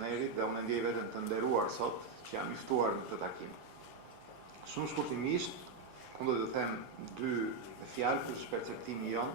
Dhe unë ndjej veten të nderuar sot që jam i ftuar në këtë takim. Shumë shkurtimisht, unë do të them dy fjalë për perceptimin jonë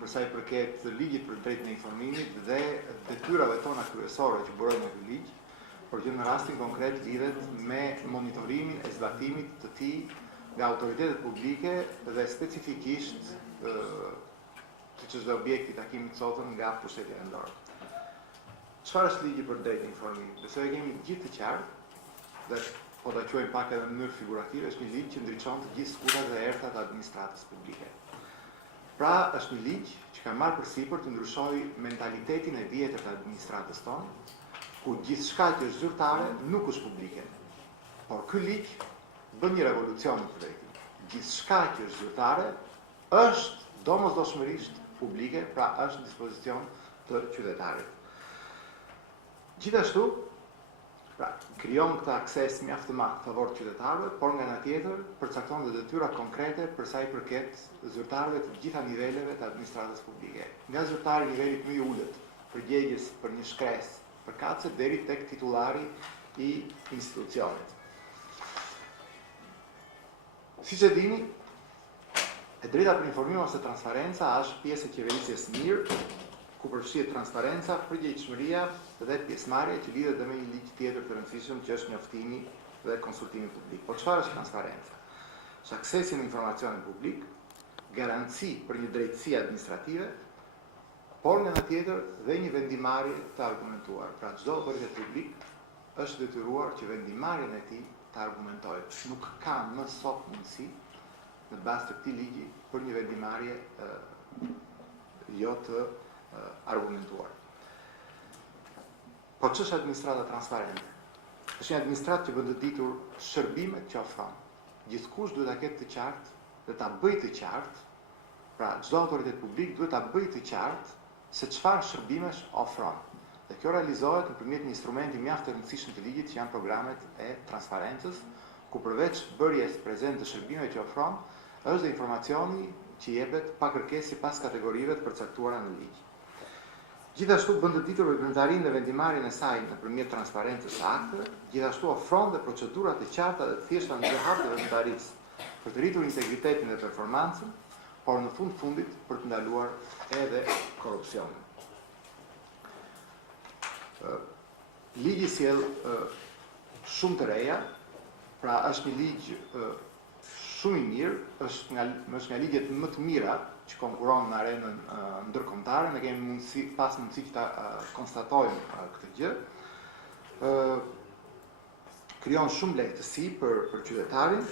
për sa i përket ligjit për drejtën e informimit dhe detyrave tona kryesore që burojnë në ky ligj, por që në rastin konkret lidhet me monitorimin e zbatimit të tij nga autoritetet publike dhe specifikisht siç është objekti i takimit sotëm nga pushteti vendor. Çfarë është ligji për drejtën e informimit? Besoj e kemi gjithë të qartë, dhe po ta quajmë pak edhe në mënyrë figurative, është një ligj që ndriçon të gjithë skutat dhe errtat e administratës publike. Pra, është një ligj që ka marrë përsipër të ndryshojë mentalitetin e vjetër të administratës tonë, ku gjithçka që është zyrtare nuk është publike. Por ky ligj bën një revolucion në drejtim. Gjithçka që është zyrtare është domosdoshmërisht publike, pra është në dispozicion të qytetarit. Gjithashtu, krijon këtë akses mjaft të madh në favor të qytetarëve, por nga ana tjetër përcakton dhe detyra konkrete për sa i përket zyrtarëve të gjitha niveleve të administratës publike. Nga zyrtari i nivelit më i ulët, përgjegjës për një shkresë përkatëse deri tek titullari i institucionit. Siç e dini, e drejta për informim ose transparenca është pjesë e qeverisjes mirë, ku përfshihet transparenca, përgjegjësia dhe pjesëmarrja që lidhet me një ligj tjetër të rëndësishëm që është njoftimi dhe konsultimi publik. Po çfarë është transparenca? Është aksesi në informacionin publik, garanci për një drejtësi administrative, por nga ana tjetër dhe një vendimarrje të argumentuar. Pra çdo autoritet publik është detyruar që vendimarrjen e tij të argumentojë. Nuk ka më sot mundësi në bazë të këtij ligji për një vendimarrje jo të argumentuar. Po ç'është administrata transparente? Është një administratë që bën të ditur shërbimet që ofron. Gjithkush duhet ta ketë të qartë dhe ta bëjë të qartë, pra çdo autoritet publik duhet ta bëjë të qartë se çfarë shërbimesh ofron. Dhe kjo realizohet nëpërmjet një instrumenti mjaft të rëndësishëm të ligjit që janë programet e transparencës, ku përveç bërjes prezente të shërbimeve që ofron, është dhe informacioni që jepet pa kërkesë sipas kategorive të përcaktuara në ligj. Gjithashtu bën të ditur veprimtarinë dhe vendimarrjen e saj nëpërmjet transparencës së akteve, gjithashtu ofron dhe procedura të qarta dhe të thjeshta në behat të veprimtarisë për të rritur integritetin dhe performancën, por në fundit për të ndaluar edhe korrupsionin. Ligji sjell shumë të reja, pra është një ligj shumë i mirë, është nga ligjet më të mira që konkuron në arenën ndërkombëtare, ne kemi mundësi që ta konstatojmë këtë gjë. Krijon shumë lehtësi për qytetarin,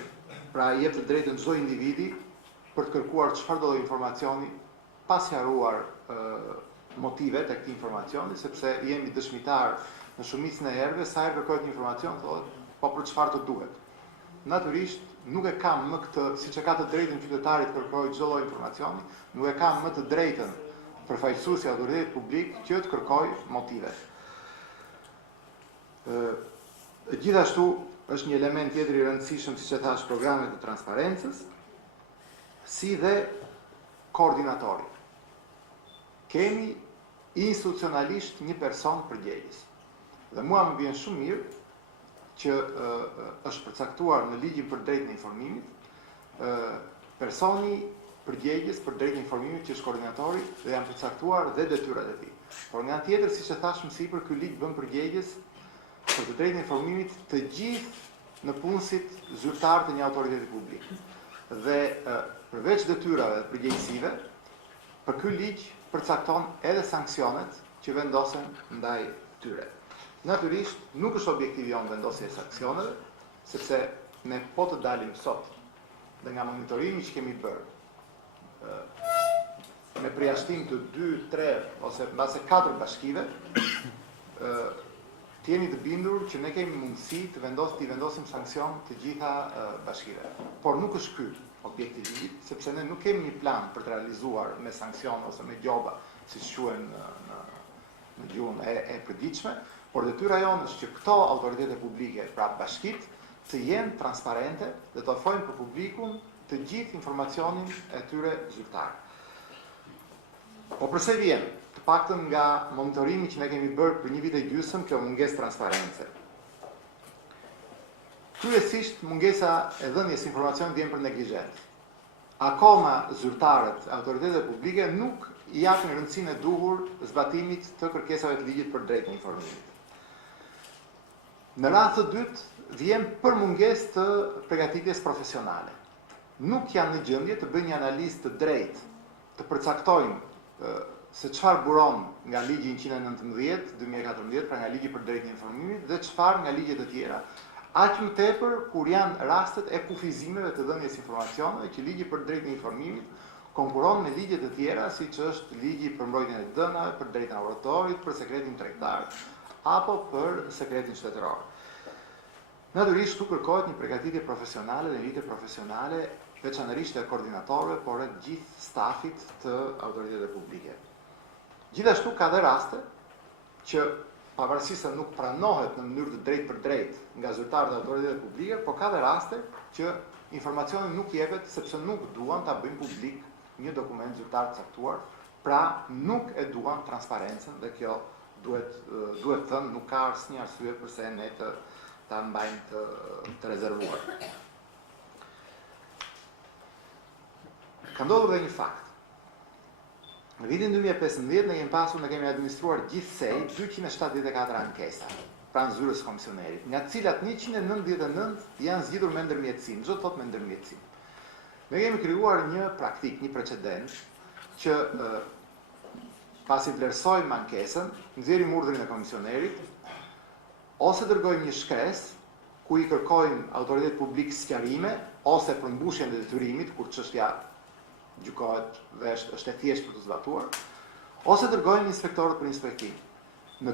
pra i jep të drejtën çdo individi për të kërkuar çfarë do informacioni pa sqaruar motivet e këtij informacioni, sepse jemi dëshmitar në shumicën e herëve sa herë kërkohet një informacion, thotë, po për çfarë të duhet. Natyrisht nuk e kam më këtë, siç e ka të drejtën qytetari të kërkojë çdo lloj informacioni, nuk e kam më të drejtën përfaqësuesi i autoritetit publik që të kërkojë motivet. Gjithashtu është një element tjetër i rëndësishëm, siç e thash, programet e transparencës, si dhe koordinatori. Kemi institucionalisht një person përgjegjës. Dhe mua më vjen shumë mirë që është përcaktuar në ligjin për drejtën e informimit, personi përgjegjës për drejtën e informimit që është koordinatori dhe janë përcaktuar dhe detyrat e tij. Por nga ana tjetër, siç e thash më sipër, ky ligj bën përgjegjës për të drejtën e informimit të gjithë në punësit zyrtar të një autoriteti publik. Dhe përveç detyrave dhe përgjegjësive, për ky ligj përcakton edhe sanksionet që vendosen ndaj tyre. Natyrisht, nuk është objektivi jonë vendosja e sanksioneve, sepse ne po të dalim sot dhe nga monitorimi që kemi bërë me përjashtim të 2, 3 ose mbase 4 bashkive, të jemi të bindur që ne kemi mundësi të vendosim sanksion të gjitha bashkive. Por nuk është ky objekti i ligjit, sepse ne nuk kemi një plan për të realizuar me sanksion ose me gjoba, siç quhen në gjuhën e përditshme, por detyra jonë është që këto autoritete publike, pra bashkitë, të jenë transparente dhe të ofrojnë për publikun të gjithë informacionin e tyre zyrtar. Po përse vjen? të paktën nga monitorimi që ne kemi bërë për 1 vit e gjysmë, kjo mungesë transparence. Kryesisht mungesa e dhënies informacionit vjen për neglizhencë. Akoma zyrtarët, autoritetet publike nuk i japin rëndësinë e duhur zbatimit të kërkesave të ligjit për drejtë në informimit. Në radhë të dytë vjen për mungesë të përgatitjes profesionale. Nuk janë në gjendje të bëjnë një analizë të drejtë, të përcaktojnë se çfarë buron nga ligji 119/2014, pra nga ligji për drejtën e informimit, dhe çfarë nga ligjet e tjera. Aq më tepër kur janë rastet e kufizimeve të dhënies informacioneve që ligji për drejtën e informimit konkuron me ligjet e tjera, siç është ligji për mbrojtjen e dënave, për drejtën e laboratorit, për sekretin tregtar apo për sekretin shtetëror. Natyrisht këtu kërkohet një përgatitje profesionale dhe elite profesionale, veçanërisht e koordinatorëve, por e gjithë stafit të autoriteteve publike. Gjithashtu ka dhe raste që pavarësisht se nuk pranohet në mënyrë të drejtë për drejtë nga zyrtarët e autoritetet publike, por ka dhe raste që informacioni nuk jepet sepse nuk duan ta bëjnë publik një dokument zyrtar të caktuar, pra nuk e duan transparencën dhe kjo duhet thënë nuk ka asnjë arsye pse ne ta mbajmë të rezervuar. Ka ndodhur dhe një fakt. Në vitin 2015 ne kemi administruar gjithsej 274 ankesa pranë zyrës komisionerit, nga cilat 199 janë zgjidhur me ndërmjetësim, çdo thot me ndërmjetësim. Ne kemi krijuar një praktik, një precedent që pasi vlerësojmë ankesën, nxjerrim urdhrin e komisionerit ose dërgojmë një shkres ku i kërkojmë autoritet publik sqarime ose përmbushjen e detyrimit kur çështja gjykohet dhe është e thjeshtë për të zbatuar, ose dërgojmë inspektorët për inspektim. Në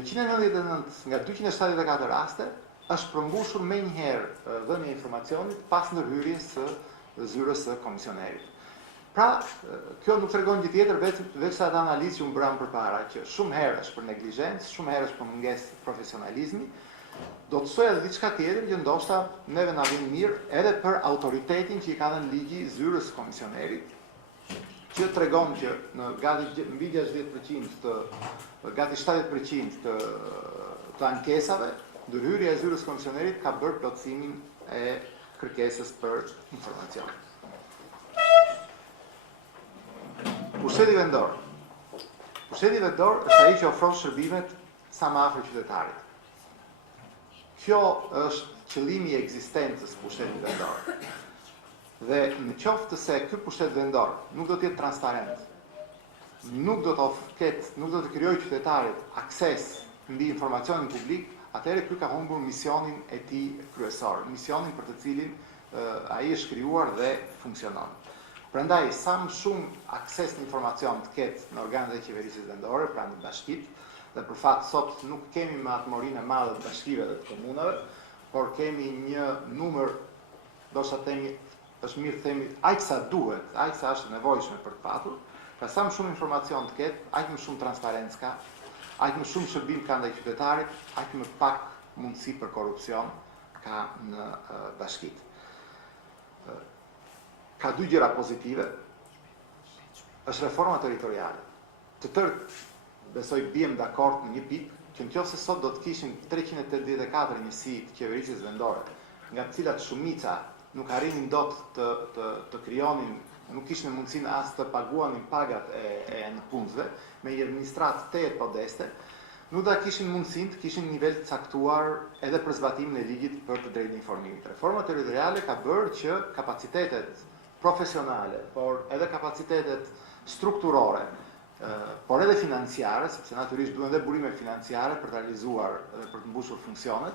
199 nga 274 raste është përmbushur menjëherë dhënia e informacionit pas ndërhyrjes së zyrës së komisionerit. Pra, kjo nuk tregon gjë tjetër veç sa atë analizë që unë bëram përpara, që shumë herë është për neglizhencë, shumë herë është për mungesë profesionalizmi. Do të thoya edhe diçka tjetër që ndoshta neve na vjen mirë edhe për autoritetin që i ka dhënë ligji zyrës komisionerit, që tregon që në gati mbi 60% gati 70% të ankesave, ndërhyrja e zyrës komisionerit ka bërë plotësimin e kërkesës për informacion. Pushteti vendor. Pushteti vendor është ai që ofron shërbimet sa më afër qytetarit. Kjo është qëllimi i ekzistencës pushtetit vendor. Dhe në qoftë se ky pushtet vendor nuk do të jetë transparent, nuk do të krijojë qytetarit akses mbi informacionin publik, atëherë ky ka humbur misionin e tij kryesor, misionin për të cilin ai është krijuar dhe funksionon. Prandaj sa më shumë akses në informacion të ketë në organet e qeverisë vendore, pra në bashkitë, dhe për fat sot nuk kemi me atë morinë e madhe të bashkive dhe të komunave, por kemi një numër, do të themi, është mirë të themi, aq sa duhet, aq sa është nevojshme për të patur, ka sa më shumë informacion të ketë, aq më shumë transparencë ka, aq më shumë shërbim ka ndaj qytetarit, aq më pak mundësi për korrupsion ka në bashkitë. Ka dy gjëra pozitive. Është reforma territoriale. Të tërë besoj biem dakord në një pikë, që nëse sot do të kishim 384 njësi të qeverisjes vendore, nga të cilat shumica nuk arrinin dot të krijonin, nuk kishin mundësinë as të paguanin pagat e punësve, me një administratë të modeste, nuk do kishin mundësinë të kishin nivel të caktuar edhe për zbatimin e ligjit për të drejtën e informimit. Reforma territoriale ka bërë që kapacitetet profesionale, por edhe kapacitetet strukturore, por edhe financiare, sepse natyrisht duhen edhe burime financiare për të realizuar dhe për të mbushur funksionet,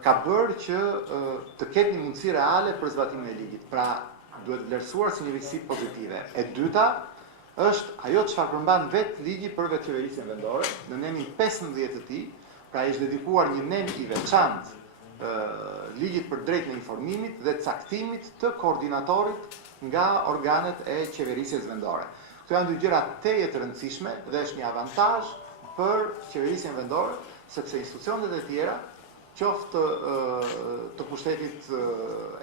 ka bërë që të ketë një mundësi reale për zbatimin e ligjit. Pra, duhet vlerësuar si një risi pozitive. E dyta është ajo çfarë përmban vetë ligji për vetëqeverisjen vendore, në nenin 15 të tij, pra është dedikuar një nen i veçantë ligjit për drejtën e informimit dhe caktimit të koordinatorit nga organet e qeverisjes vendore. Këto janë dy gjëra teje të rëndësishme dhe është një avantazh për qeverisjen vendore, sepse institucionet e tjera, qoftë të pushtetit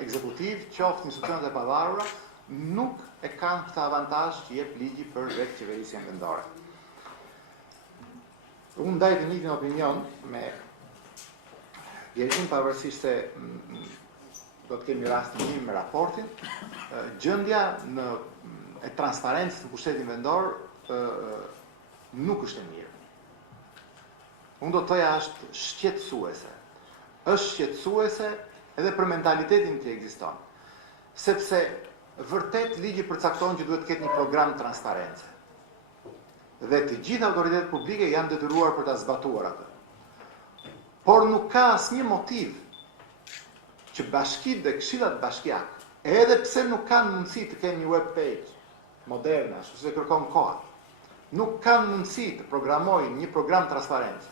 ekzekutiv, qoftë institucionet e pavarura, nuk e kanë këtë avantazh që jep ligji për vetë qeverisjen vendore. Unë ndaj të njëjtin opinion me Bjeritin, pavarësisht se do të kemi rastin një me raportin, gjendja e transparencës në pushtetin vendor nuk është e mirë. Unë do të thoja është shqetësuese. Është shqetësuese edhe për mentalitetin që ekziston. Sepse vërtet ligji përcakton që duhet të ketë një program transparence. Dhe të gjithë autoritetet publike janë detyruar për ta zbatuar atë. Por nuk ka asnjë motiv që bashkitë dhe këshillat bashkiake, edhe pse nuk kanë mundësi të kenë një web page moderne, ashtu si kërkon koha, nuk kanë mundësi të programojnë një program transparence.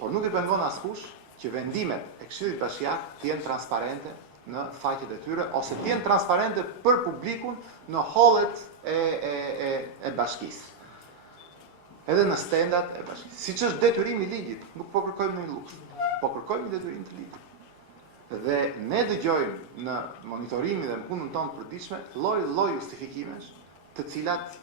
Por nuk i pengon askush që vendimet e Këshillit Bashkiak të jenë transparente në faqet e tyre, ose të jenë transparente për publikun në hallet e bashkisë. Edhe në stendat e bashkisë. Siç është detyrimi i ligjit, nuk po kërkojmë një luks, po kërkojmë një detyrim të ligjit. Dhe ne dëgjojmë në monitorimin dhe në punën tonë përditshme lloj justifikimesh, të cilat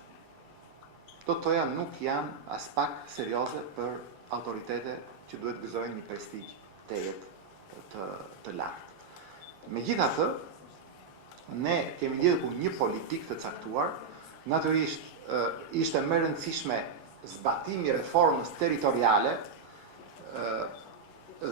do të thoja nuk janë as pak serioze për autoritete që duhet gëzojnë një prestigj të lartë. Megjithatë, ne kemi lidhur ku një politikë të caktuar, natyrisht ishte më e rëndësishme zbatimi i reformës territoriale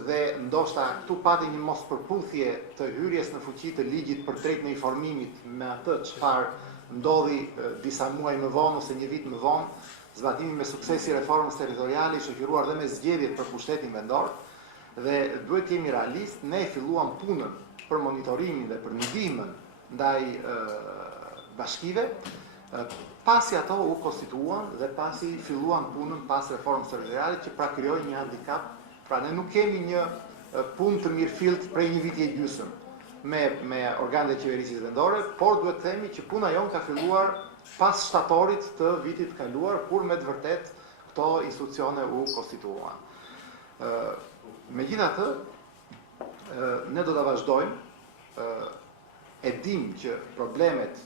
dhe ndoshta këtu pati një mospërputhje të hyrjes në fuqi të ligjit për drejtën e informimit me atë çfarë ndodhi disa muaj më vonë ose një vit më vonë, zbatimi me suksesi reformës territoriale i shoqëruar dhe me zgjedhjet për pushtetin vendor, dhe duhet të jemi realist, ne filluam punën për monitorimin dhe për ndihmën ndaj bashkive, pasi ato u konstituan dhe pasi filluan punën pas reformës territoriale që pra krijoi një handicap. Pra ne nuk kemi një punë të mirëfillt prej një viti e gjysmë me organet e qeverisjes vendore, por duhet të themi që puna jon ka filluar pas shtatorit të vitit kaluar, kur me të vërtet këto institucione u konstituan. Megjithatë, ne do ta vazhdojmë, e dim që problemet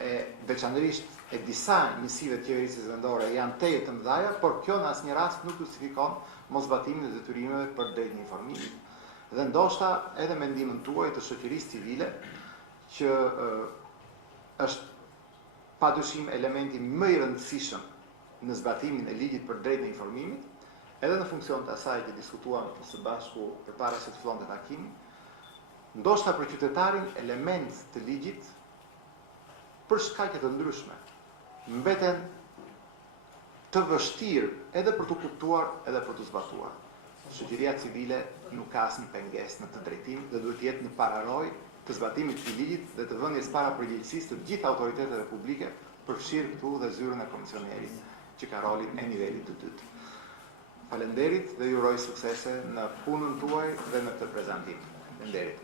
e veçanërisht e disa njësive të qeverisjes vendore janë teje të mëdha, por kjo në asnjë rast nuk justifikon mosbatimin e detyrimeve për drejtën e informimit. Dhe ndoshta edhe mendimin tuaj të shoqërisë civile, që është padyshim elementi më i rëndësishëm në zbatimin e ligjit për drejtën e informimit, edhe në funksion të asaj që diskutuam së bashku përpara se të fillonte takimi, ndoshta për qytetarin element të ligjit për shkaqe të ndryshme mbeten të vështirë edhe për të kuptuar edhe për të zbatuar. Shoqëria civile nuk ka asnjë pengesë në të drejtim dhe duhet të jetë në pararojë të zbatimit të ligjit dhe të vënies para përgjegjësisë të gjithë autoriteteve publike, përfshirë këtu dhe zyrën e komisionerit, që ka rolin e nivelit të dytë. Faleminderit dhe ju uroj suksese në punën tuaj dhe në këtë prezantim. Faleminderit.